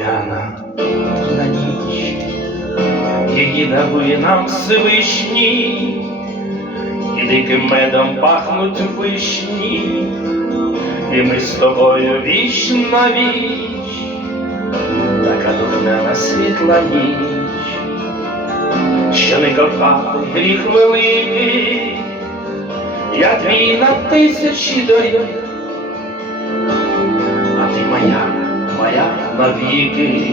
духмяна на ніч, її дарує нам Всевишній, і диким медом пахнуть вишні, і ми з тобою віч на віч, така духмяна світла ніч, що не кохати гріх великий, я твій на тисячі доріг, навіки,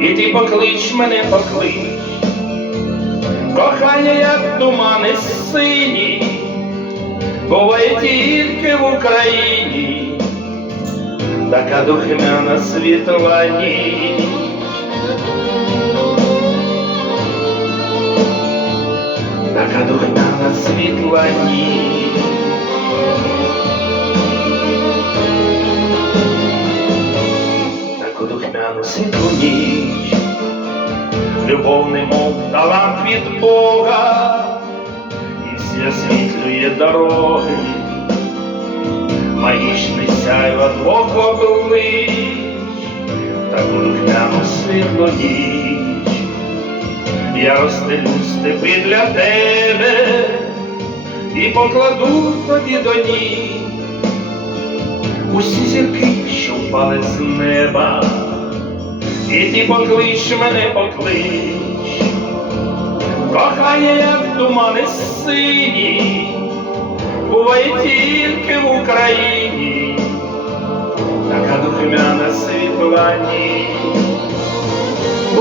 і ти поклич мене, поклич, кохання, як тумани сині, буває тільки в Україні, така духмяна світла ніч. така духмяна світла ніч. Любов немов талант від Бога, і всі освітлює дороги, магічний сяйва двох облич, таку духмяну світлу ніч. Я розстелю степи для тебе і покладу тобі до ніг. Усі зірки, що впали з неба, і ти поклич мене, поклич, кохання, як тумани сині, буває тільки в Україні, така духмяна світла ніч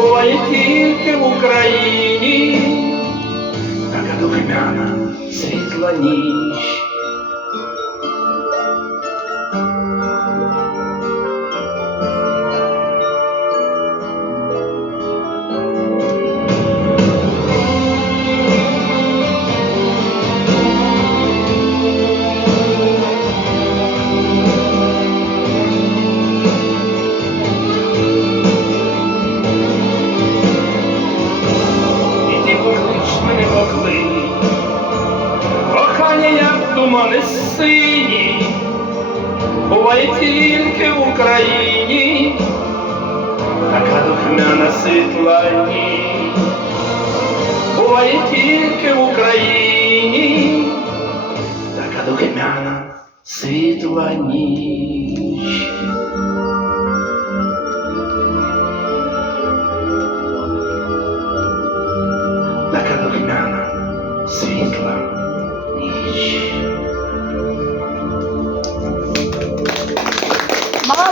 буває тільки в Україні, така духмяна світла ніч. синій, буває тільки в Україні, така духмяна світла ніч. буває тільки в Україні, така духмяна світла ніч. Така духмяна світла ніч.